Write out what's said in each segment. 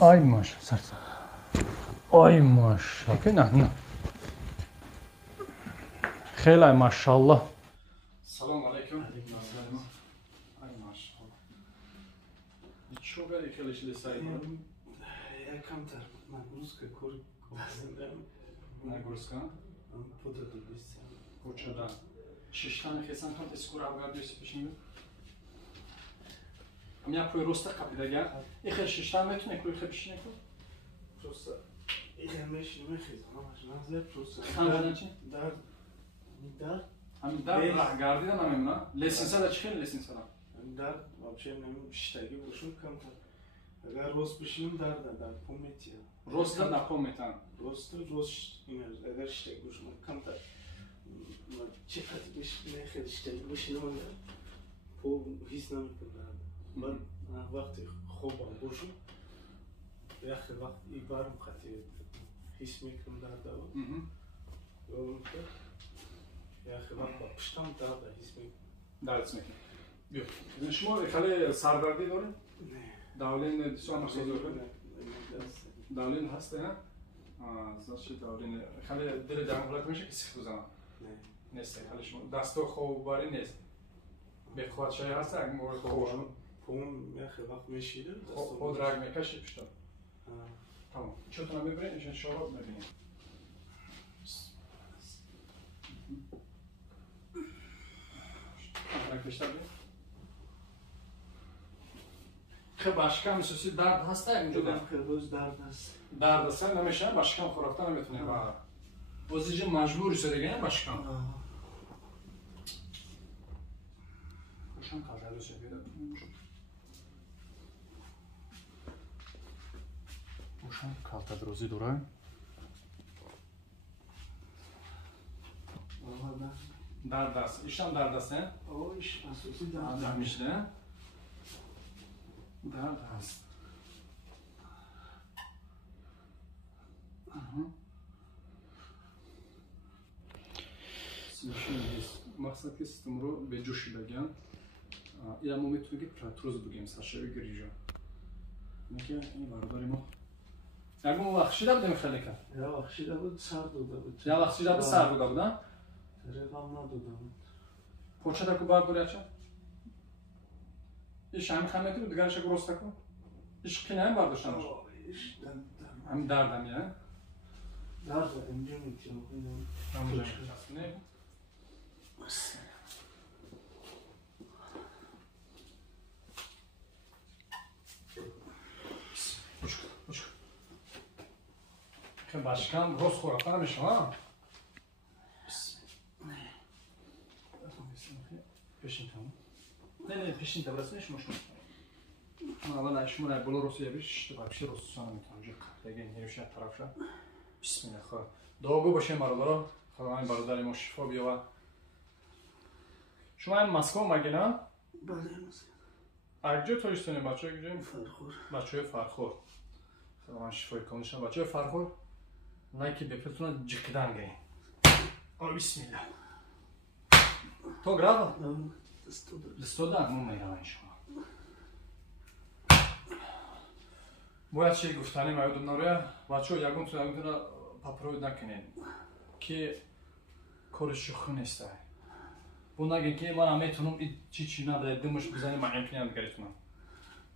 Ay maşallah sert. Ay maşallah. Ne? Xeyli maşallah. Salam aleyküm. Ay maşallah. Çok iyi çalıştı sayın. Kamtar, nagruska korik. Nagruska. Podadı biz. Poçada. Şiştane kesan kan eskur avgar bir spişin. Amya koy rosta kapıda gel. İxer şiştane metune koy kapışına koy. Prosta. İxermeş nmexiz ama nazle prosta. Kandan için. Dar. Ham dar rah gardiyan amemna. Lesinsa da çıkın lesinsa da. Dar, вообще nem iştagi boşun kamtar. Eğer rost bişim dar pomet ya. Rosta da pometan. Rost iner eğer iştagi boşun kamtar. Çekat biş nexer iştagi boşun ama po his namikun dar. Ben vakti خوبم boşun. Ya vakt ibarım katı. His mikun dar da var. Yolum ki. Ya vakt piştam dar da his mikun. Dar etmek. Yok. Şuma khale sargardî dore? Ne? Davlen son sözü. Davlen hasta ya. Значит davlen khale dil devam bırakmış ki sık o zaman. Ne? Neyse khale şuma dasto خوب bari neyse. به خود شای هست اگه مورد خوبشون پوم یا وقت میشیده خود رگ میکشه پیشتا تمام چطور ببرین ایشون شراب ببینیم رگ پیشتا ببین خب başka müsüsü dard hasta اینجا دیدم که روز درد است درد هست نمیشه başka خوراکتا نمیتونه با وزیج مجبوری شده دیگه başka Şan kadar söylüyor. Uşan kalta drozi duran. Dardas. İşan dardas ne? O iş asısı dardas. Darmış ne? Dardas. Şimdi maksat ki sistem رو به جوشی بگم. یا ما میتونیم که پراتروز بگیم سرشبه گریجا میگه این برادری ما اگه ما وخشیده بودیم خیلی کن یا وخشیده بود سر دوده بود یا وخشیده بود سر دوده بودن رقم ندوده بود پوچه دکو برداری اچه ایش همین خمیتی بود دیگرش اگه رسته کن ایش قینه هم برداشتن همین دردم یه درد اینجا میتونم همونجا میتونم که başkan roz خوراکانش ها پیشین تمام نه پیشین تبرس نش مش ما اول اشمون از بالا روسیه بیش باشه روسیانه میتونم جو دیگه نمیشه طرفش بسم الله خدا داغو باشه مرا خدا این برادر ما شفا بیاور شما این مسکو مگه نه بله اگه تو استونی بچه‌ها گفتم فرخور بچه‌های فرخور خدا من شفای کنشم بچه‌های فرخور نه که بپرتونن جکدن گرین بسم الله تو گرافا دستو در مون میروین شما باید چه گفتنی میادم ناره بچه ها یکون تو پاپروید نکنین که کار شوخی نیسته بو نگین که من هم میتونم چی نده دمش بزنیم من امکنی هم گریتونم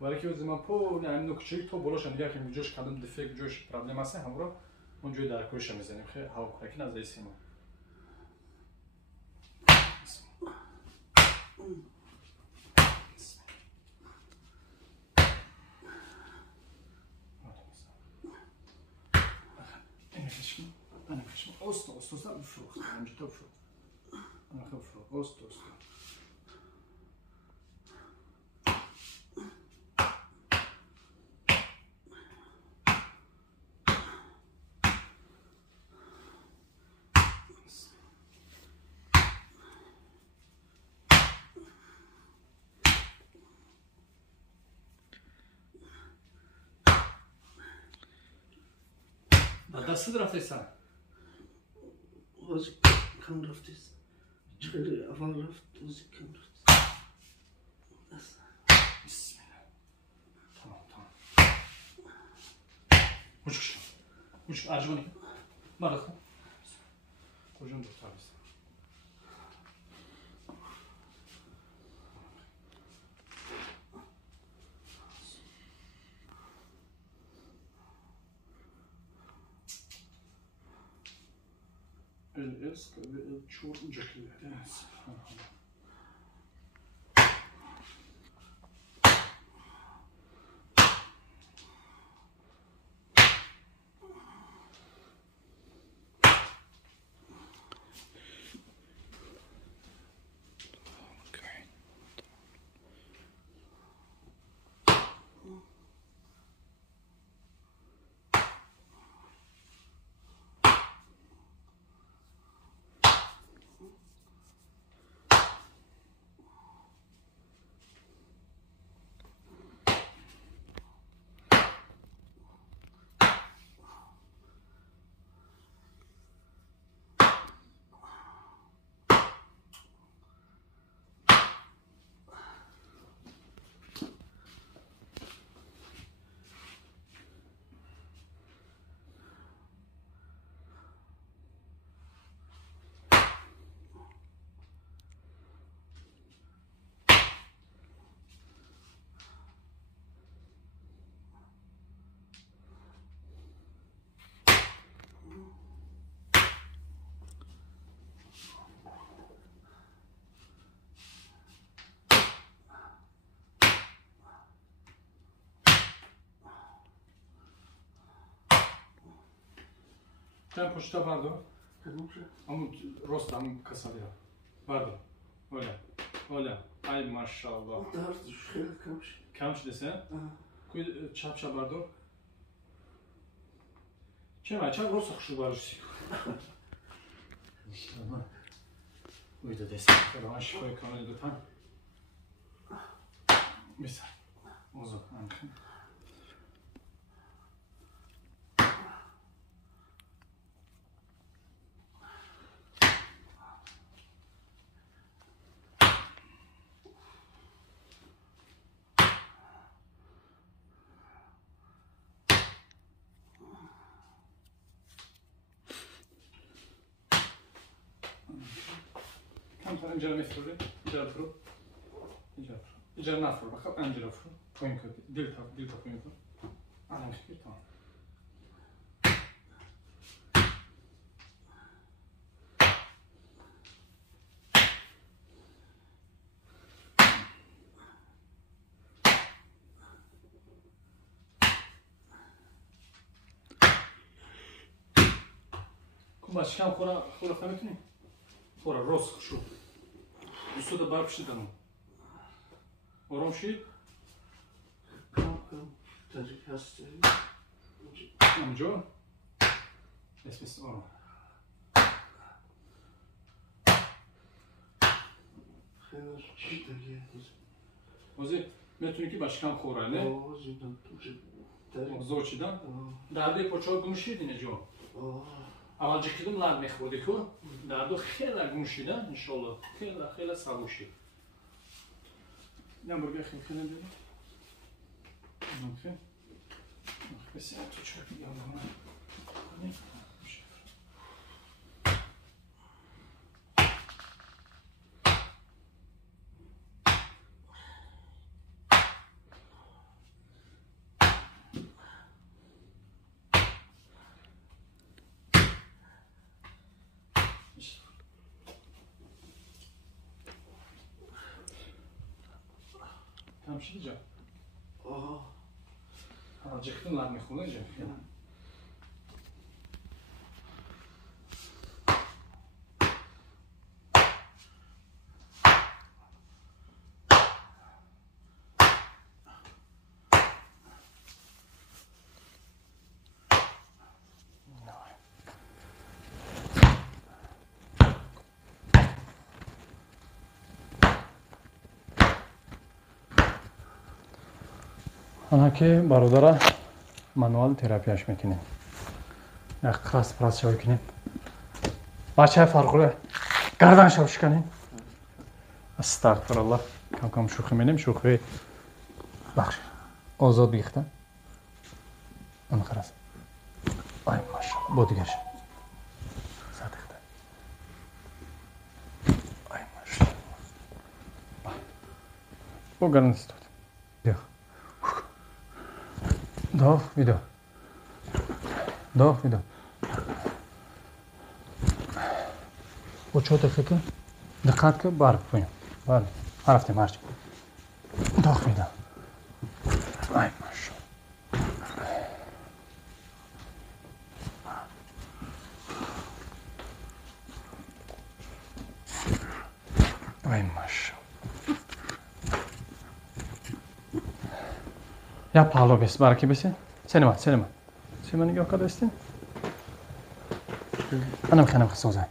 ولی که وزی من پو این نکچه تو بلاشن دیگه که جوش کدام دفعه جوش پرابلم هسته همراه اونجوری در کوش میزنیم خیلی هوا کرکی نزدیک سیما انا فيش اوست بفروخ عندي تفروخ انا خفروخ اوست دست رفته سر وزی کم رفتیست چخیلی اول رفت وزی کم رفت بسم الله تمام Uç. Uç. Acımını. Balık. Kocam dur tabii. El ska ve el çorumcaklı. Evet. Sen poşete vardı. Ama rostam kasabı ya. Vardı. Öyle. Öyle. Ay maşallah. Kamç dese. Kuy çap vardı. Çema çap rosa kuşu var. İnşallah. Uydu dese. Falan şifayı kamerayı tutan. Misal. Ozo. Tam انجا میفروره اینجا فرو اینجا فرو اینجا نفرو بخواب انجا فرو پایین کرد دل تا پایین کرد الان خیلی تمام باش کم خورا فهمیتونی خورا راست شو دوستو دا بر پشیدنم آرام شید تجربه هستی اونجا اسم آرام خیلی شیدگیه وزی میتونی که باش کم خوره نه؟ زور چیدن؟ درده پاچه ها گمشید اینه جا اول جکیدم لب میخوردی که درده خیلی گمشیده انشالله خیلی سبوشید نم برگه خیلی بیده خیلی بسیار تو چه بیام Tamam şey diyeceğim. Acıktınlar mı kullanacağım? حالا که برادر مانوال تراپیاش میکنیم یک خاص پراس شوی کنیم بچه فرقوله گردن شوش کنیم استغفرالله کم کم شوخی می‌کنیم شوخی بخش آزاد بیختن اون خلاص ای ماشاءالله با دیگرش صدقه ای ماشاءالله با گرن استاد بیا ویدا ویدا او چه دقیقه دقت که بار پویم بله هرفته مرچ ویدا ای ماشاءالله ای ماشاءالله یا پالو بس برکی بسی سینما نگاه کرده استین منم خیلی سوزن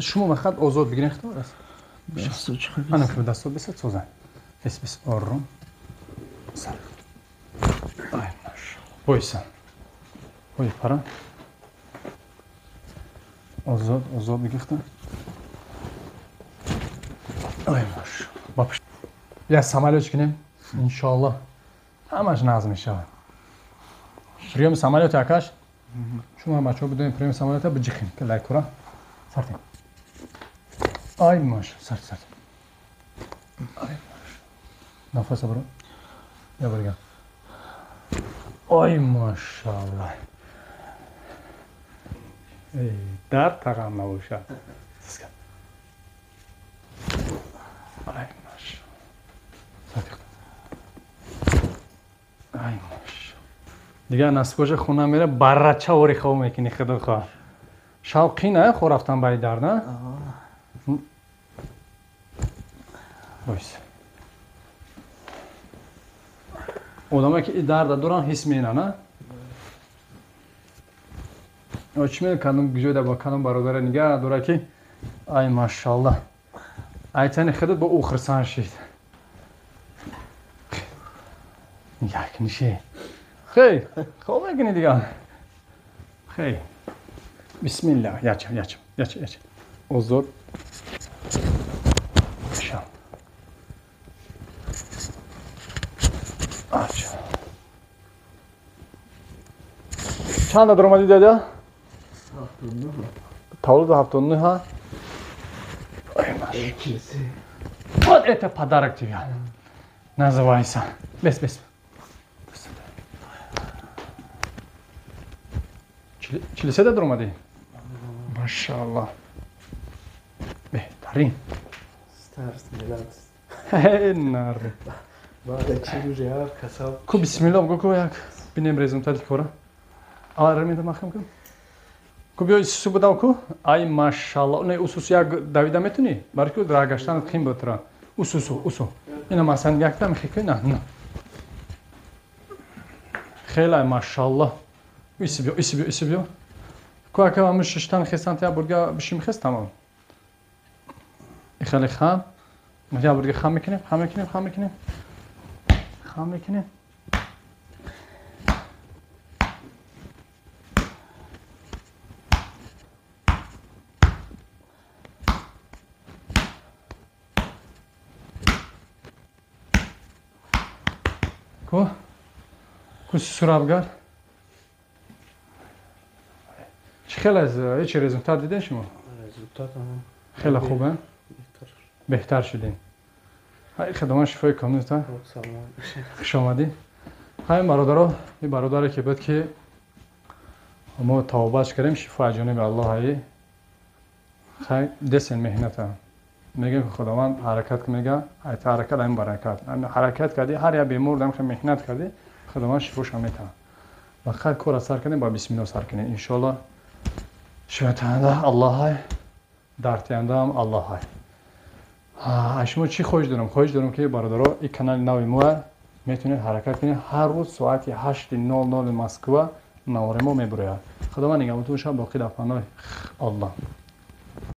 شما مخد آزاد بگیرین خطور است منم که دستو بسید سوزن بس آروم سر ای ماشاءالله بایسن بای پرا آزاد بگیختن ای ماشاءالله باپش یا سمالیوچ کنیم انشالله همش نظم میشه پریوم سمالیوت یکاش شما بچه‌ها بدون پریوم سمالیوت بجخیم که لایکورا سرتیم ای ماشاءالله سرت ای ماشاءالله نفس برو یا برگرد ای ماشاءالله ای درد تقام نباشه سکت ای ماشاءالله سرت ای ماشاءالله دیگه نسکوش خونه میره برچه وری خواه میکنی خدا خواه شوقی نه خور رفتن بای درد نه بایست آدمه که این درد دوران حس مینه نه چی میده کندم گجوده با کندم برادر نگه دوره که ای ماشاءالله ایتن خودت با او خرسان شید یک نیشه خیلی خوب میکنی دیگه خیلی بسم الله یچم اوزور شام آچ چند در اومدی دادا؟ تولد 79 ها ای ماشاءالله вот это подарок тебе называется бес Чилиседе در اومدی؟ ماشاءالله بهترین Старость, милость. نره بعد چی روزی هر کسا کو بسم الله بگو یک بینیم результати کارا آره میدم مخم کن کو بیای سو بداو کو ای ماشاءالله نه اسوس یک دویده میتونی برای که دراگشتن خیم بترا اسوس اینا مثلا یک تا میخی نه خیلی ماشاءالله ایسی بیو کو که همون ششتن خیستن تا برگا بشیم خست تمام خیلی خام یا برگا خام میکنیم کو سرابگر خیلی از هیچ رزولتات دیدین شما؟ رزولتات هم خیلی خوبه؟ بهتر شدین های خدمه شفای کامل تا خوش آمدین های برادرها این برادری که بود که ما توبهش کردیم شفا جانب الله های خیلی دستین مهنت هم میگه که خداوند حرکت میگه ایت حرکت این برکت حرکت کردی هر یا بیمار دم خیلی مهنت کردی خداوند شفاش هم میتونه و خیلی کار سر کنیم با بسم الله سر کنیم انشالله شفاینده الله های دردینده هم الله های شما چی خوش دارم که برادرها این کانال نوی ما میتونید حرکت کنید هر روز ساعت 8:00 مسکو نوار ما میبره خداوند نگهدارتون باشه باقی در پناه الله